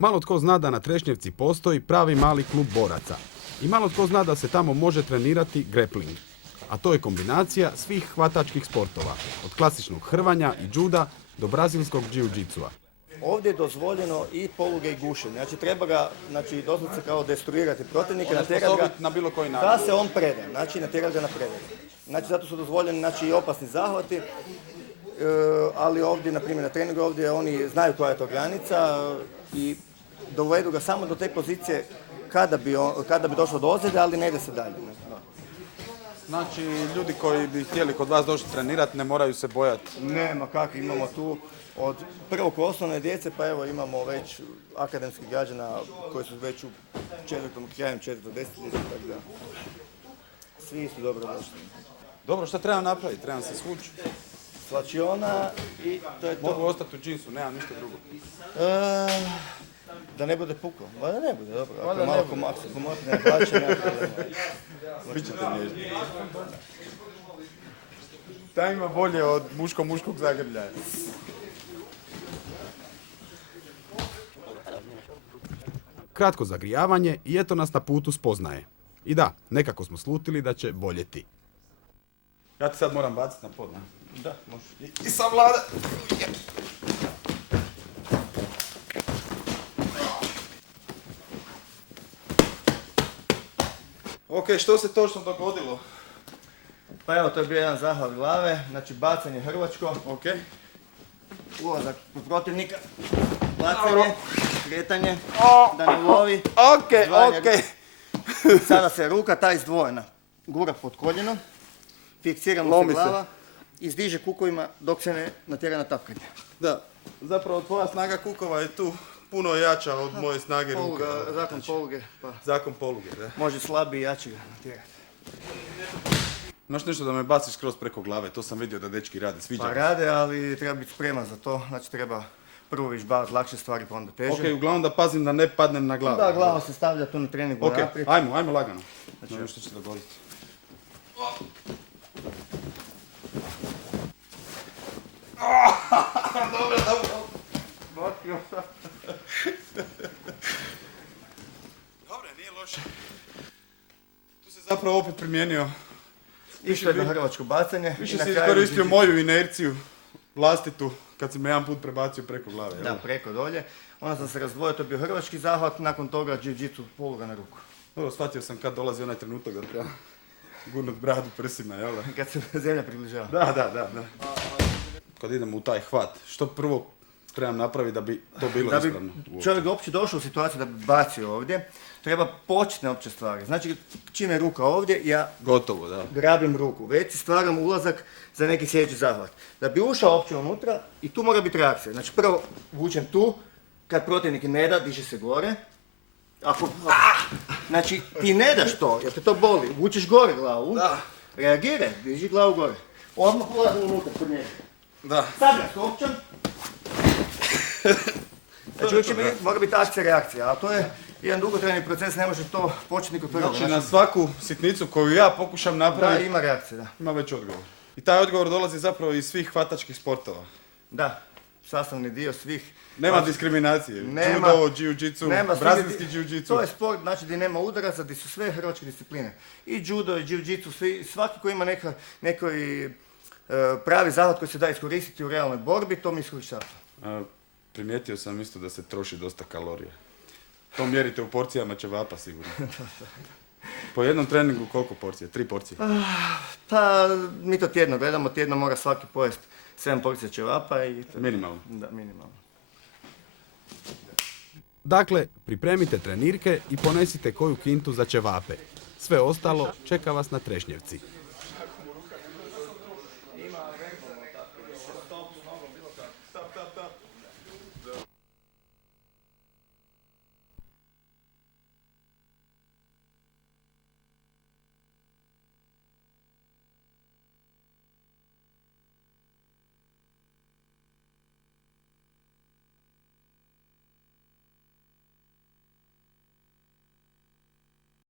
Malo tko zna da na Trešnjevci postoji pravi mali klub boraca. I malo tko zna da se tamo može trenirati grappling. A to je kombinacija svih hvatačkih sportova. Od klasičnog hrvanja i juda do brazilskog jiu-jitsua. Ovdje je dozvoljeno i poluge i gušenje. Znači treba ga, doslovce kao destruirati protivnika, natjerati ga na bilo koji način. da se on preda, znači natjerati ga na predaju. Znači zato su dozvoljeni i opasni zahvati, ali ovdje, na primjer na treningu ovdje, oni znaju koja je to granica i dovedu ga samo do te pozicije kada bi došlo do ozljede, ali ne ide se dalje. Znači, ljudi koji bi htjeli kod vas doći trenirati ne moraju se bojati. Nema kako, imamo tu od prvog osnovne djece, pa evo imamo već akademskih građana koji su već u krajem četvrtog desetljeća, tako da svi su dobro došli. Dobro, šta trebam napraviti? Trebam se svući. Slačiona i to je to. Mogu ostati u džinsu, nemam ništa drugo. Da ne bude puklo. Da ne bude, dobro. Ako malo komaksa, komotne, hlačenja. Bićete nježni. Taj ima bolje od muškog zagrljaja. Kratko zagrijavanje i eto nas na putu spoznaje. I da, nekako smo slutili da će boljeti. Ja ti sad moram baciti na pod, ne? Da, možeš. I sam vlada! Ok, što se točno dogodilo? Pa evo, to je bio jedan zahvat glave, znači bacanje hrvačko. Ok. Ulazak u protivnika. Bacanje, kretanje, da ne lovi. Ok. Sada se ruka, ta izdvojena, gura pod koljeno, fiksiramo se glava, izdiže kukovima dok se ne natjera na tapkanje. Da, zapravo tvoja snaga kukova je tu puno jača od moje snage ruka. Zakon poluge, pa Zakon poluge, da. može slabiji i jači ga natjerati. Znaš nešto da me baciš skroz preko glave, to sam vidio da dečki rade, sviđa. Pa rade, ali treba biti spreman za to, znači treba prvo vižbavati lakše stvari pa onda teže. Ok, uglavnom da pazim da ne padnem na glavu. Da, glava se stavlja tu na treningu Ok, naprijed. ajmo lagano. Znači, što će se dogoditi. Dobre, nije loše. Tu se zapravo opet primijenio. Isto jedno hrvačko bacanje. Više si iskoristio moju inerciju vlastitu kad si me jedan put prebacio preko glave. Da, preko dolje. Onda sam se razdvojio, to je bio hrvački zahvat, nakon toga jiu-jitsu poluga na ruku. Dobro, shvatio sam kad dolazi onaj trenutak da treba gurnut bradu prsima, jel da? Kad se zemlja približava. Da. Kad idemo u taj hvat, što prvo trebam napraviti da bi to bilo ispravno? Da bi čovjek uopće došao u situaciju da bi bacio ovdje, treba početne opće stvari. Znači, čim je ruka ovdje, ja Gotovo, da. grabim ruku, već stvaram ulazak za neki sljedeći zahvat. Da bi ušao opće unutra, i tu mora biti reakcija. Znači, prvo vučem tu, kad protivnik ne da, diže se gore. Znači, ti ne daš to, jer te to boli, vučeš gore glavu, reagiraj, diži glavu gore. Odmah ulazim unutra kod njega. Da. Sad ga stopčam. Znači, uvijek mora biti akcija-reakcija, a to je jedan dugotrajni proces, ne može to početnik od prvoga. Znači, na svaku sitnicu koju ja pokušam napraviti, da, ima reakcija, da. Ima već odgovor. I taj odgovor dolazi zapravo iz svih hvatačkih sportova. Da, sastavni dio svih. Nema diskriminacije. Judo, jiu-jitsu, brazilski jiu-jitsu. To je sport, znači gdje nema udaraca, gdje su sve hrvačke discipline. I judo, i jiu-jitsu, svaki koji ima neki pravi zahvat koji se da iskoristiti u realnoj borbi, to mi iskorištava. Primijetio sam isto da se troši dosta kalorija. To mjerite u porcijama ćevapa sigurno. Po jednom treningu koliko porcije? 3 porcije? Pa, mi to tjedno gledamo, tjedno mora svaki pojesti 7 porcija ćevapa i... Minimalno? Da, minimalno. Dakle, pripremite trenirke i ponesite koju kintu za ćevape. Sve ostalo čeka vas na Trešnjevci.